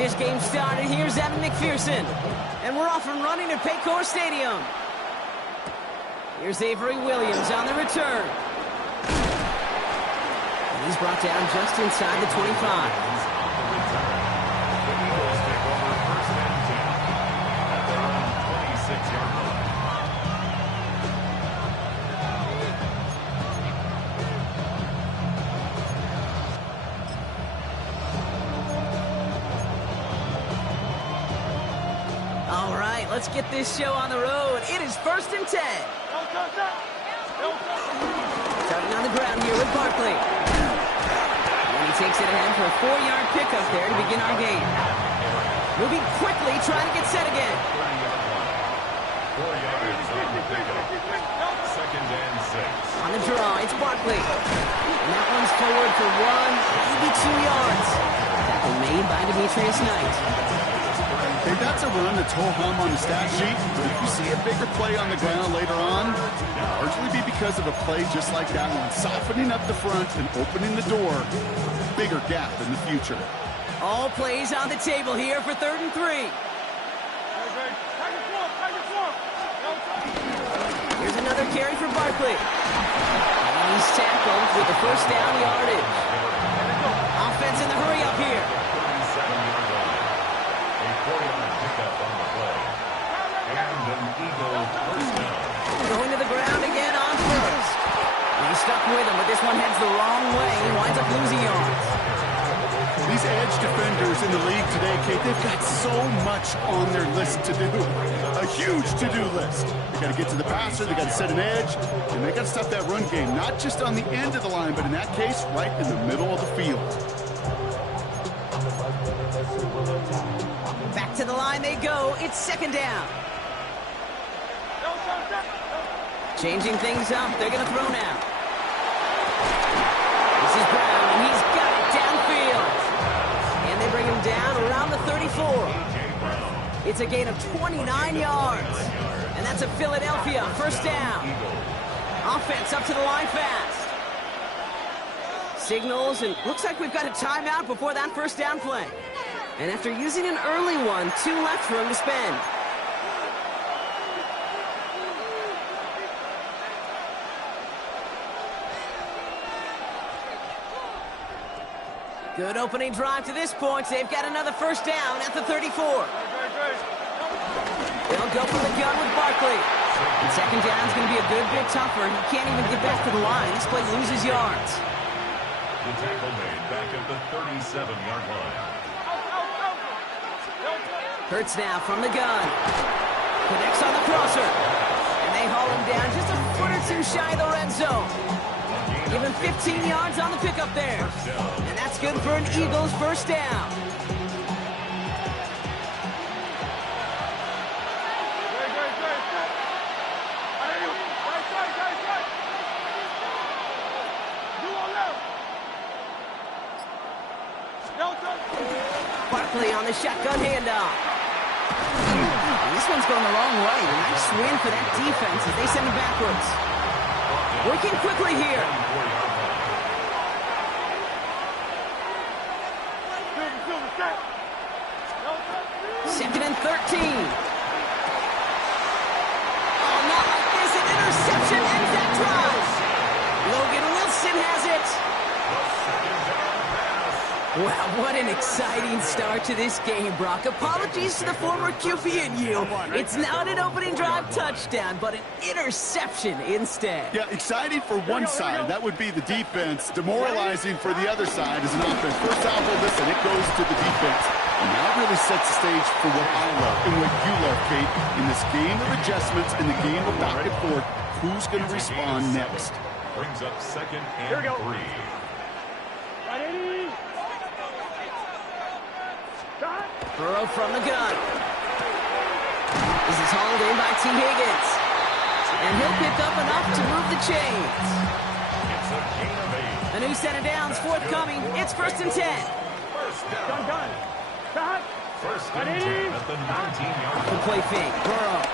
this game started. Here's Evan McPherson. And we're off and running at Paycor Stadium. Here's Avery Williams on the return. And he's brought down just inside the 25. All right, let's get this show on the road. It is 1st and 10. Starting on the ground here with Barkley. And he takes it ahead for a 4-yard pickup there to begin our game. Moving quickly, trying to get set again. 4 yards on the pickup. 2nd and 6. On the draw, it's Barkley. And that one's forward for 1, maybe 2 yards. Tackle made by Demetrius Knight. Hey, that's a run that's ho-hum on the stat sheet, but if you see a bigger play on the ground later on, it'll largely be because of a play just like that one, softening up the front and opening the door. Bigger gap in the future. All plays on the table here for 3rd and 3. Here's another carry for Barkley. And he's tackled with the 1st down yardage. Offense in the hurry up here. 37-yard line. A 4-yard pickup on the play. And an Eagle 1st down. Going to the ground again on 1st. And he's stuck with him, but this one heads the wrong way. He winds up losing yards. These edge defenders in the league today, Kate, they've got so much on their list to do. A huge to-do list. They got to get to the passer, they got to set an edge, and they got to stop that run game, not just on the end of the line, but in that case, right in the middle of the field. Back to the line they go. It's 2nd down. Changing things up. They're going to throw now. This is Brown, and he's got it downfield. And they bring him down around the 34. It's a gain of 29 yards. And that's a Philadelphia 1st down. Offense up to the line fast. Signals, and looks like we've got a timeout before that 1st down play. And after using an early one, 2 left for him to spend. Good opening drive to this point. They've got another 1st down at the 34. They'll go for the gun with Barkley. And 2nd down is going to be a good bit tougher. He can't even get back to the line. This play loses yards. The tackle made back at the 37-yard line. Hurts now from the gun. Connects on the crosser. And they haul him down just a foot or 2 shy of the red zone. Give him 15 yards on the pickup there. And that's good for an Eagles 1st down. Barkley on the shotgun handoff. And this one's going the wrong way. A nice win for that defense as they send him backwards. Working quickly here. 2nd and 13. Oh, not like this. An interception ends that drive. Logan Wilson has it. Wow, what an exciting start to this game, Brock. Apologies to the former QB in you. It's not an opening drive touchdown, but an interception instead. Yeah, exciting for one side. That would be the defense. Demoralizing for the other side as an offense. First off, listen, it goes to the defense. And that really sets the stage for what I love and what you love, Kate. In this game of adjustments, in the game of back and forth, who's going to respond next? Brings up 2nd and 3. Burrow from the gun. This is hauled in by T. Higgins. And he'll pick up enough to move the chains. It's a gain of 8. A new set of downs forthcoming. It's 1st and 10. 1st down. 1st and 10 at the 19-yard line. The play fake. Burrow.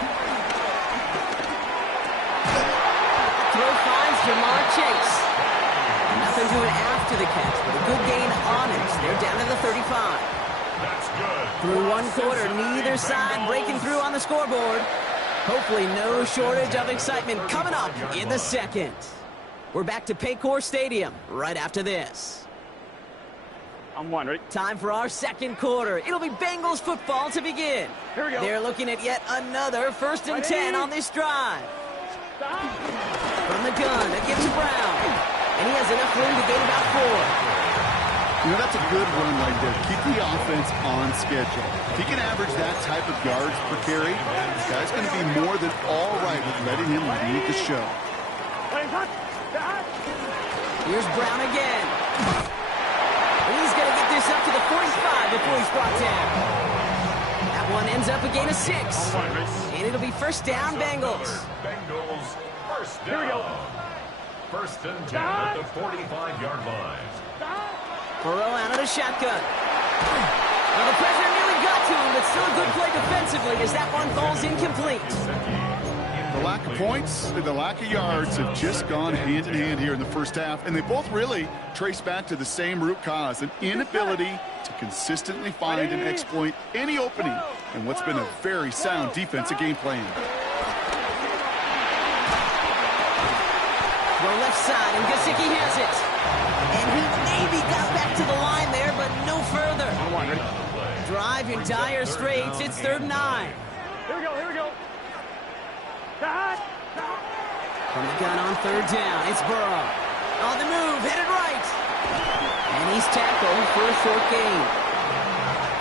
Throw finds Jamar Chase. Nothing doing after the catch, but a good gain on it. They're down to the 35. That's good. Through one quarter, neither side breaking through on the scoreboard. Hopefully no shortage of excitement coming up in the second. We're back to Paycor Stadium right after this. I'm one, ready? Time for our second quarter. It'll be Bengals football to begin. Here we go. They're looking at yet another 1st and 10 on this drive. From the gun, against Brown. And he has enough room to gain about 4. You know, that's a good run right there. Keep the offense on schedule. If he can average that type of yards per carry, this guy's going to be more than all right with letting him lead the show. Here's Brown again. And he's going to get this up to the 45 before he's brought down. That one ends up a gain of 6. And it'll be 1st down, Bengals. Bengals, 1st down. Here we go. 1st and 10 at the 45-yard line. Burrow out of the shotgun. Well, the pressure nearly got to him, but still a good play defensively as that one falls incomplete. The lack of points and the lack of yards have just gone hand in hand here in the first half, and they both really trace back to the same root cause, an inability to consistently find and exploit any opening in what's been a very sound defensive game plan. Throw left side, and Gesicki has it. And he maybe got back to the line there, but no further. I'm one, ready? Drive in dire straits. It's 3rd and 9. Here we go, here we go. From the gun on 3rd down, it's Burrow. On the move, headed right. And he's tackled for a short gain.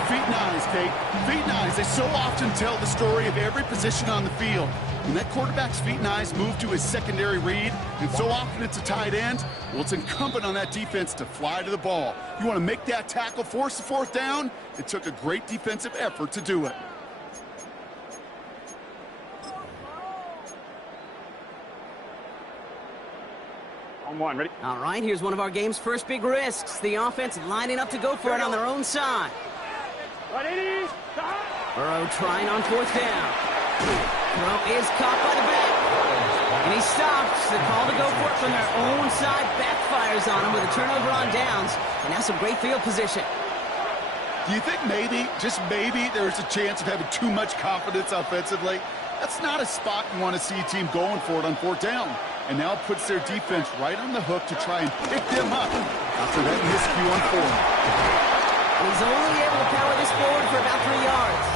Feet and eyes, Kate. Feet and eyes. They so often tell the story of every position on the field. When that quarterback's feet and eyes move to his secondary read, and so often it's a tight end, well, it's incumbent on that defense to fly to the ball. You want to make that tackle, force the 4th down? It took a great defensive effort to do it. I'm one, ready? All right, here's one of our game's first big risks. The offense lining up to go for it on their own side. Burrow trying on 4th down. Throw is caught by the back. And he stops. The call to go for it from their own side backfires on him with a turnover on downs. And now some great field position. Do you think maybe, just maybe, there's a chance of having too much confidence offensively? That's not a spot you want to see a team going for it on 4th down. And now it puts their defense right on the hook to try and pick them up after that miscue on 4th. And he's only able to power this forward for about 3 yards.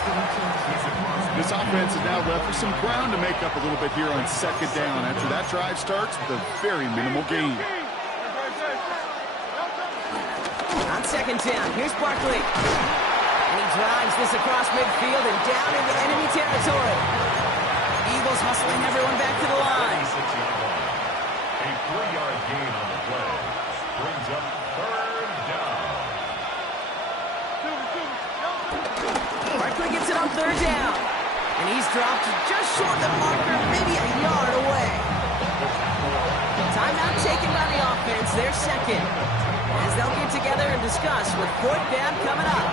This offense is now left with some ground to make up a little bit here on 2nd down. After that drive starts with a very minimal gain. On 2nd down, here's Barkley. And he drives this across midfield and down into enemy territory. Eagles hustling everyone back to the line. A 3-yard gain on the play. Brings up 3rd down. Barkley gets it on 3rd down. And he's dropped just short of the marker, maybe a yard away. Timeout taken by the offense, their second. As they'll get together and discuss with 4th down coming up.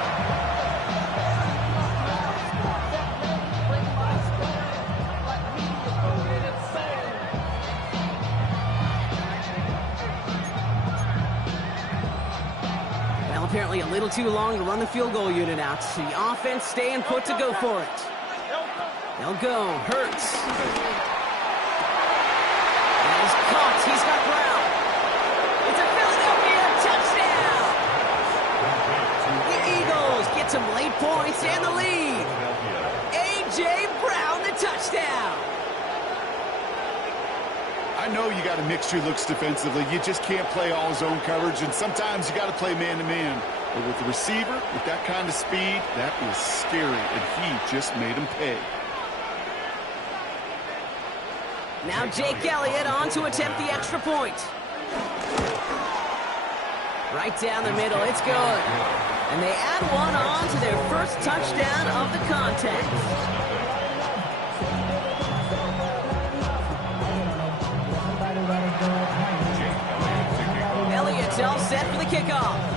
Well, apparently a little too long to run the field goal unit out. The offense staying put to go for it. They'll go. Hurts. And he's caught. He's got Brown. It's a Philadelphia touchdown. The Eagles get some late points and the lead. A.J. Brown, the touchdown. I know you got to mix your looks defensively. You just can't play all zone coverage, and sometimes you got to play man-to-man. But with the receiver, with that kind of speed, that is scary, and he just made him pay. Now Jake Elliott on to attempt the extra point. Right down the middle, it's good. And they add one on to their first touchdown of the contest. Elliott's all set for the kickoff.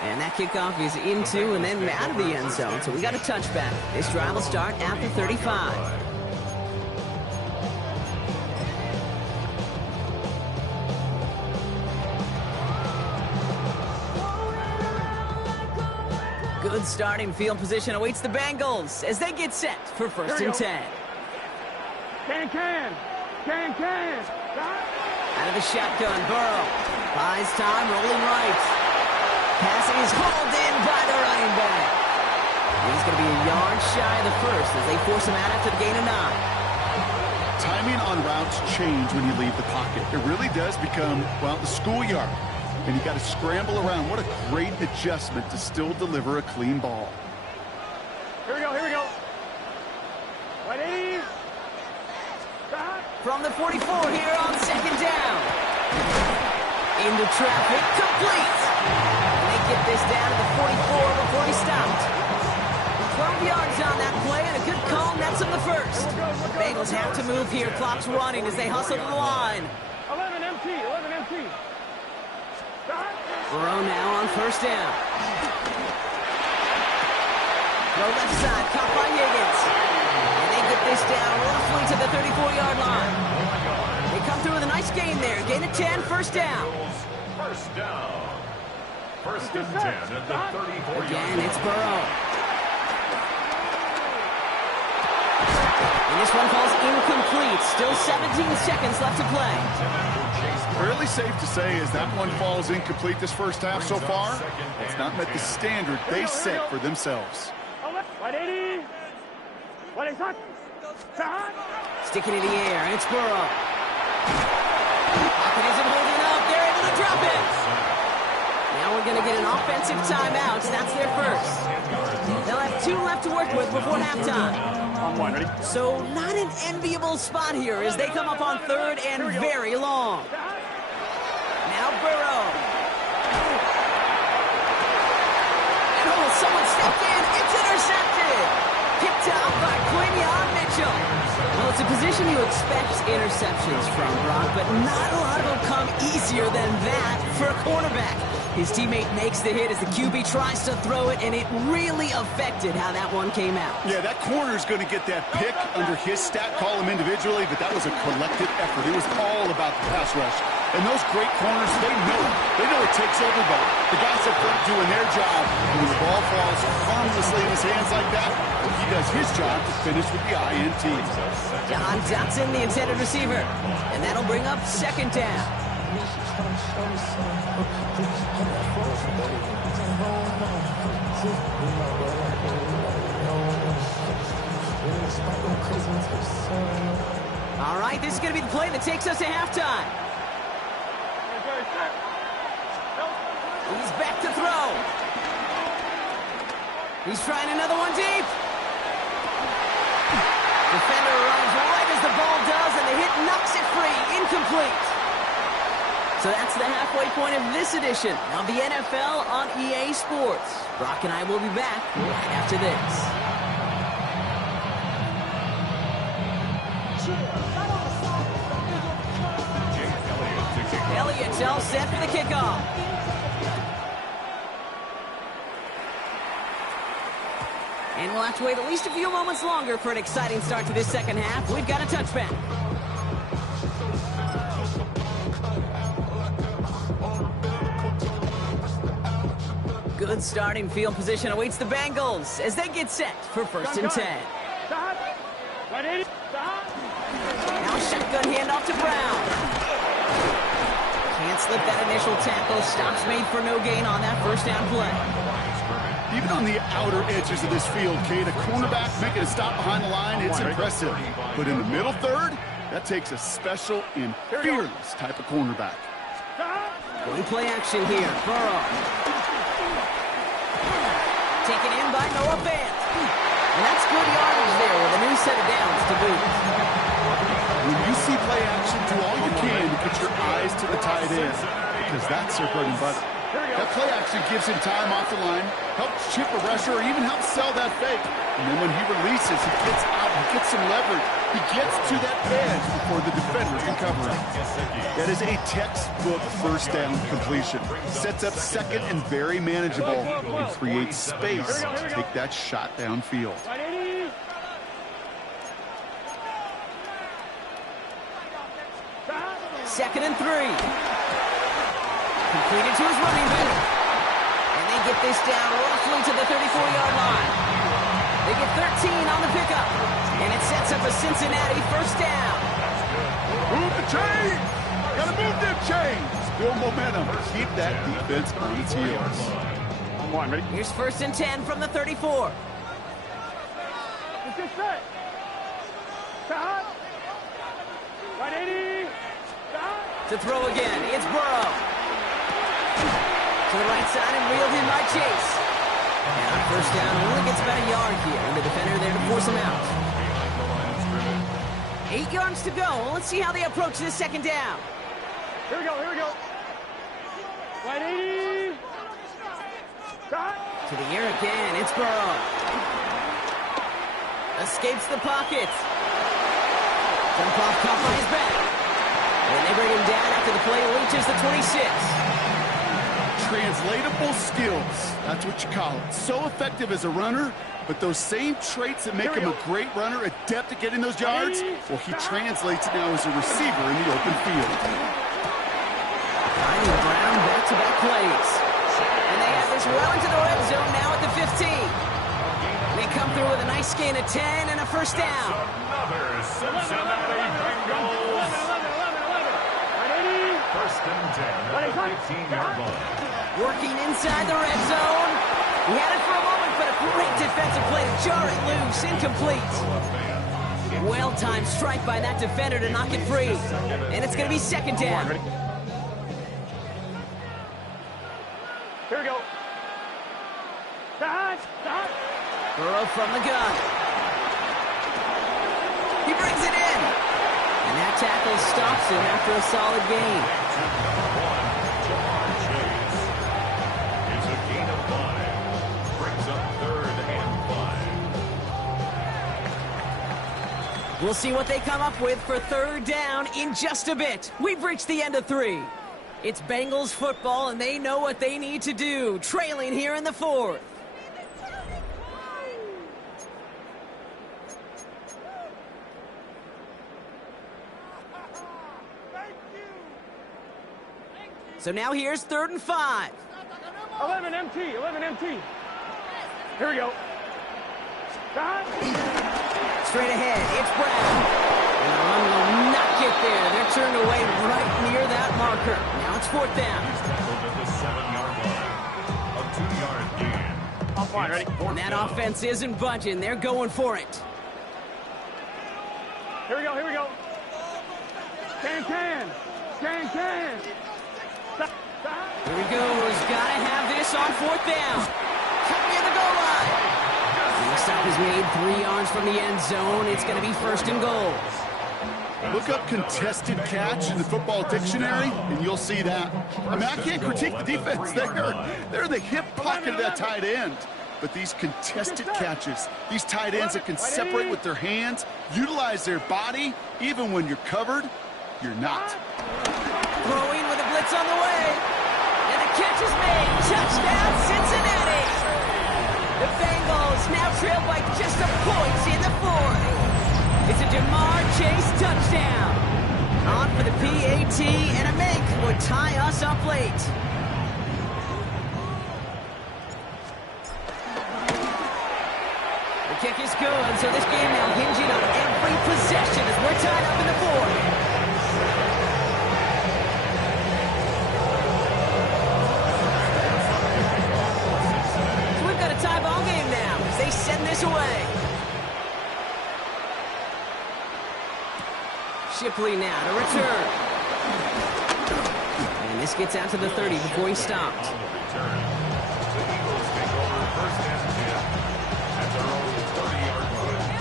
And that kickoff is into and then out of the end zone. So we got a touchback. This drive will start at the 35. Good starting field position awaits the Bengals as they get set for first and 10. Can. Out of the shotgun, Burrow buys time, rolling right. Pass is hauled in by the running back. He's going to be a yard shy of the first as they force him out after the gain of 9. Timing on routes change when you leave the pocket. It really does become, well, the schoolyard. And you got to scramble around. What a great adjustment to still deliver a clean ball. Here we go. 180. From the 44 here on second down. Into traffic, complete. They get this down to the 44 before he stopped. 12 yards on that play and a good call, and that's on the first. Bengals have to move here. Clock's running as they hustle to the line. 11 empty. Burrow now on first down. Throw left side, caught by Higgins. And they get this down roughly to the 34-yard line. They come through with a nice gain there. Gain of 10, first down. First down. First and 10 at the 34-yard line. Again, it's Burrow. And this one falls incomplete. Still 17 seconds left to play. Fairly safe to say as that one falls incomplete this first half so far, it's not met the standard they set for themselves. 180. Sticking in the air, and it's Burrow. Pocket isn't holding up. They're able to drop it. Now we're going to get an offensive timeout. That's their first. They'll have 2 left to work with before halftime. On 1, ready? So not an enviable spot here as they come up on third and very long. Now Burrow. And someone stepped in. It's intercepted. Picked up by Quinion Mitchell. Well, it's a position you expect interceptions from, Brock, but not a lot of them come easier than that for a cornerback. His teammate makes the hit as the QB tries to throw it, and it really affected how that one came out. Yeah, that corner's going to get that pick under his stat column individually, but that was a collective effort. It was all about the pass rush. And those great corners, they know it. They know it takes everybody. The guys up front doing their job, and when the ball falls harmlessly in his hands like that, he does his job to finish with the INT. John Dotson, the intended receiver. And that'll bring up second down. All right, this is going to be the play that takes us to halftime. He's back to throw. He's trying another one deep. Defender runs right as the ball does, and the hit knocks it free. Incomplete. So that's the halfway point of this edition of the NFL on EA Sports. Brock and I will be back right after this. Elliott's all set for the kickoff. And we'll have to wait at least a few moments longer for an exciting start to this second half. We've got a touchback. Good starting field position awaits the Bengals as they get set for first and 10. Now shotgun handoff to Brown. Can't slip that initial tackle. Stops made for no gain on that first down play. Even on the outer edges of this field, Kate, a cornerback making a stop behind the line, it's impressive. But in the middle third, that takes a special and fearless type of cornerback. Going play action here. Burrow. Taken in by Noah Fant. And that's good yardage there with a new set of downs to boot. When you see play action, do all you can to get your eyes to the tight end, because that's their bread and butter. That play action gives him time off the line, helps chip a rusher, or even helps sell that fake. And then when he releases, he gets out, he gets some leverage. He gets to that edge before the defender can cover him. That is a textbook first down completion. Sets up second and very manageable, and creates space to take that shot downfield. Second and 3. Completed to his running back. And they they get this down roughly to the 34-yard line. They get 13 on the pickup, and it sets up a Cincinnati first down. Move the chains! Gotta move them chains! Build momentum. Keep that defense on its heels. Come on, ready? Here's 1st and 10 from the 34. Get set. Stop. 180. Stop. To throw again, it's Burrow. To the right side and reeled in by Chase. And on first down, only gets about a yard here, and the defender there to force him out. 8 yards to go. Let's see how they approach this second down. Here we go, here we go. 180. Stop. To the air again, it's Burrow. Escapes the pocket. Dump off caught by his back. And they bring him down after the play reaches the 26. Translatable skills. That's what you call it. So effective as a runner, but those same traits that make him a great runner, adept at getting those yards, well, he translates it now as a receiver in the open field. Finding Brown back-to-back plays. And they have this well into the red zone now at the 15. They come through with a nice gain of 10 and a first down. Another Cincinnati Bengals. 180. First and 10 at the 15-yard line. Working inside the red zone. He had it for a moment, but a great defensive play to jar it loose. Incomplete. Well-timed strike by that defender to knock it free. And it's going to be second down. Here we go. Stop. Stop. Burrow from the gun. He brings it in. And that tackle stops him after a solid gain. It's a gain of 5. Brings up 3rd and 5. We'll see what they come up with for third down in just a bit. We've reached the end of 3. It's Bengals football, and they know what they need to do, trailing here in the 4th. So now here's 3rd and 5. 11 MT. 11 MT. Here we go. Stop. Straight ahead, it's Brown. And the run will not get there. They're turned away right near that marker. Now it's 4th down. Tackled at the 7-yard line. A 2-yard gain. Off line, ready? And that offense isn't budging. They're going for it. Here we go, here we go. Can. Stop. Stop. Here he goes. Gotta have this on 4th down. Coming in the goal line. And the stop is made 3 yards from the end zone. It's going to be 1st and goal. Look up contested catch in the football dictionary, and you'll see that. I mean, I can't critique the defense there. They're in the hip pocket of that tight end. But these contested catches, these tight ends that can separate with their hands, utilize their body, even when you're covered, you're not. Throwing with a blitz on the way. And the catch is made. Touchdown, Cincinnati. The Bengals now trail by just a point in the 4th. It's a Jamar Chase touchdown. On for the PAT, and a make would tie us up late. The kick is good, so this game now hinging on every possession as we're tied up in the 4th. Tie ball game now as they send this away. Shipley now to return. And this gets out to the 30 before he stopped. On the return, the Eagles take over 1st and 10 at their own 30-yard line.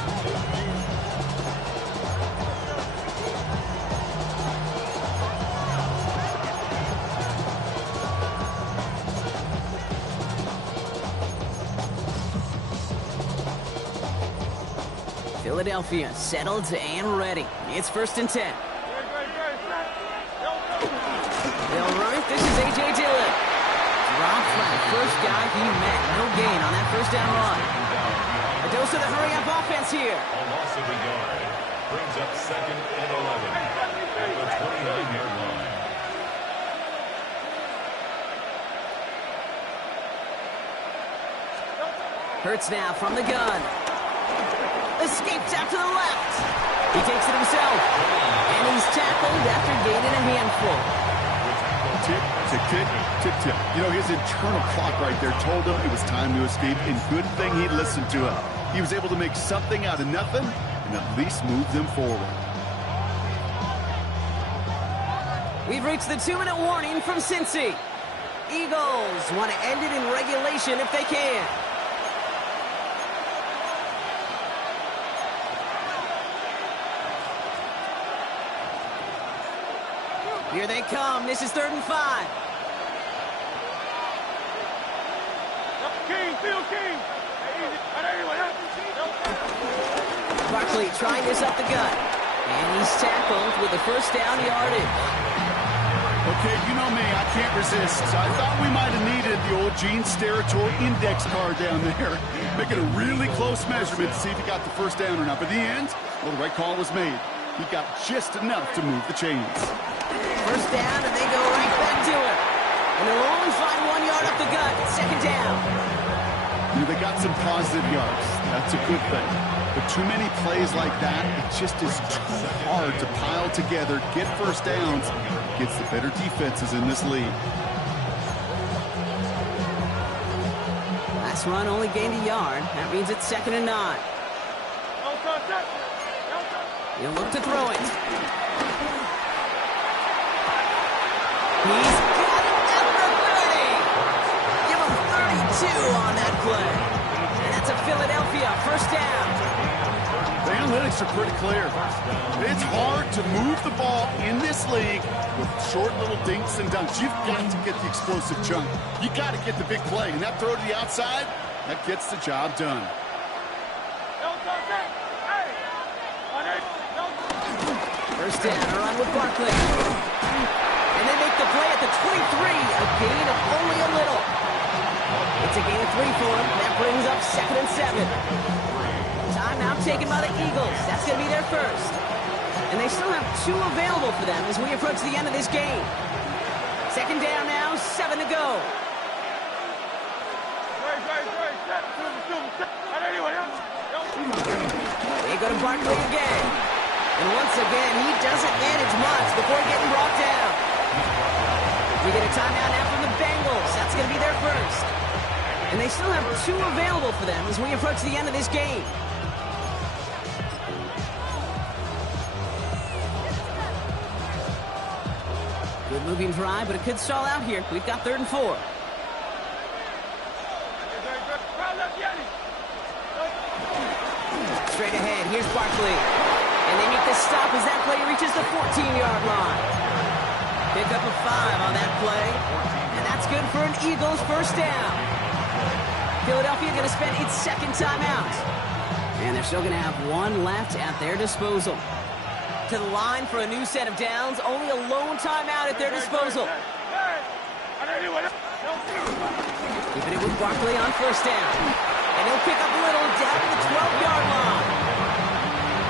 Philadelphia settled and ready. It's 1st and 10. They'll run it. This is A.J. Dillon. Drop flat. First guy he met. No gain on that 1st down run. A dose of the hurry-up offense here. A loss of a yard brings up 2nd and 11 at the 29-yard line. Hurts now from the gun. Escapes out to the left. He takes it himself. And he's tackled after gaining a handful. Tick, tick, tick, tick, tick. You know, his internal clock right there told him it was time to escape, and good thing he listened to him. He was able to make something out of nothing and at least move them forward. We've reached the 2-minute warning from Cincy. Eagles want to end it in regulation if they can. Here they come. This is 3rd and 5. Barkley trying this up the gut. And he's tackled with the first down yardage. Okay, you know me, I can't resist. I thought we might have needed the old Gene Steratore index card down there. Making a really close measurement to see if he got the first down or not. But in the end, well, the right call was made. He got just enough to move the chains. First down, and they go right back to it. And they'll only find 1 yard up the gut. 2nd down. You know, they got some positive yards. That's a good thing. But too many plays like that, it just is too hard to pile together, get first downs, gets the better defenses in this league. Last run only gained a yard. That means it's 2nd and 9. He'll look to throw it. He's got it at the 30. Give him 32 on that play. And that's a Philadelphia first down. The analytics are pretty clear. It's hard to move the ball in this league with short little dinks and dunks. You've got to get the explosive chunk. You got to get the big play. And that throw to the outside, that gets the job done. First down, a run with Barkley. And they make the play at the 23, a gain of only a little. It's a gain of 3 for him. That brings up 2nd and 7. Timeout taken by the Eagles. That's going to be their first. And they still have 2 available for them as we approach the end of this game. 2nd down now, 7 to go. They go to Barkley again. And once again, he doesn't manage much before getting brought down. We get a timeout now from the Bengals. That's going to be their first. And they still have 2 available for them as we approach the end of this game. Good moving drive, but it could stall out here. We've got 3rd and 4. Straight ahead, here's Barkley. And they make the stop as that play reaches the 14-yard line. Pick up a 5 on that play. And that's good for an Eagles first down. Philadelphia going to spend its 2nd timeout. And they're still going to have 1 left at their disposal. To the line for a new set of downs. Only a lone timeout at their disposal. Keeping it with Barkley on first down. And he'll pick up a little down to the 12-yard line.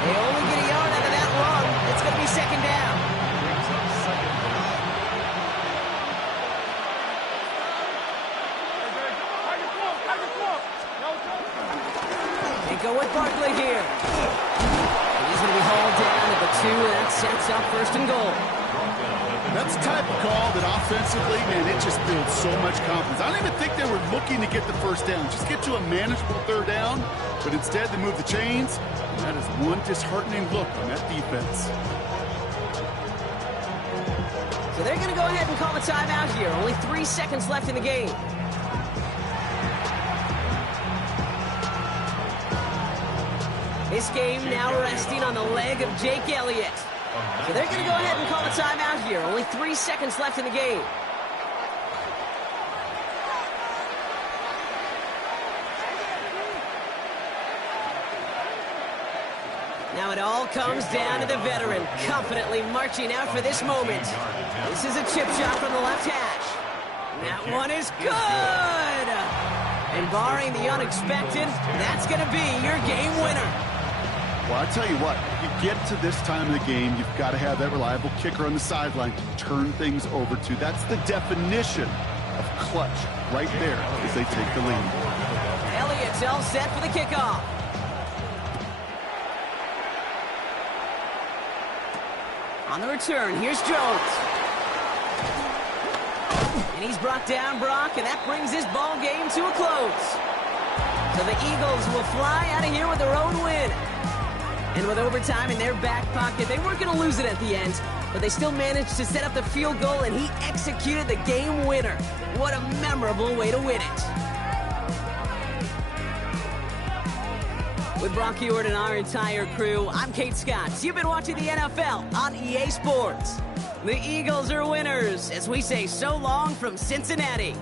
They only get a yard out of that run. It's going to be 2nd down. They go with Barkley here. He's going to be hauled down at the 2, and that sets up 1st and goal. That's the type of call that offensively, man, it just builds so much confidence. I don't even think they were looking to get the first down. Just get to a manageable 3rd down, but instead they move the chains. And that is one disheartening look on that defense. So they're going to go ahead and call a timeout here. Only 3 seconds left in the game. This game now resting on the leg of Jake Elliott. So they're going to go ahead and call a timeout here. Only 3 seconds left in the game. Now it all comes down to the veteran, confidently marching out for this moment. This is a chip shot from the left hash. That one is good! And barring the unexpected, that's going to be your game winner. Well, I tell you what, you get to this time of the game, you've got to have that reliable kicker on the sideline to turn things over to. That's the definition of clutch right there as they take the lead. Elliott It's all set for the kickoff. On the return, here's Jones. And he's brought down, Brock, and that brings this ball game to a close. So the Eagles will fly out of here with their own win. And with overtime in their back pocket, they weren't going to lose it at the end, but they still managed to set up the field goal, and he executed the game winner. What a memorable way to win it. With Brock Ewart and our entire crew, I'm Kate Scott. You've been watching the NFL on EA Sports. The Eagles are winners as we say so long from Cincinnati.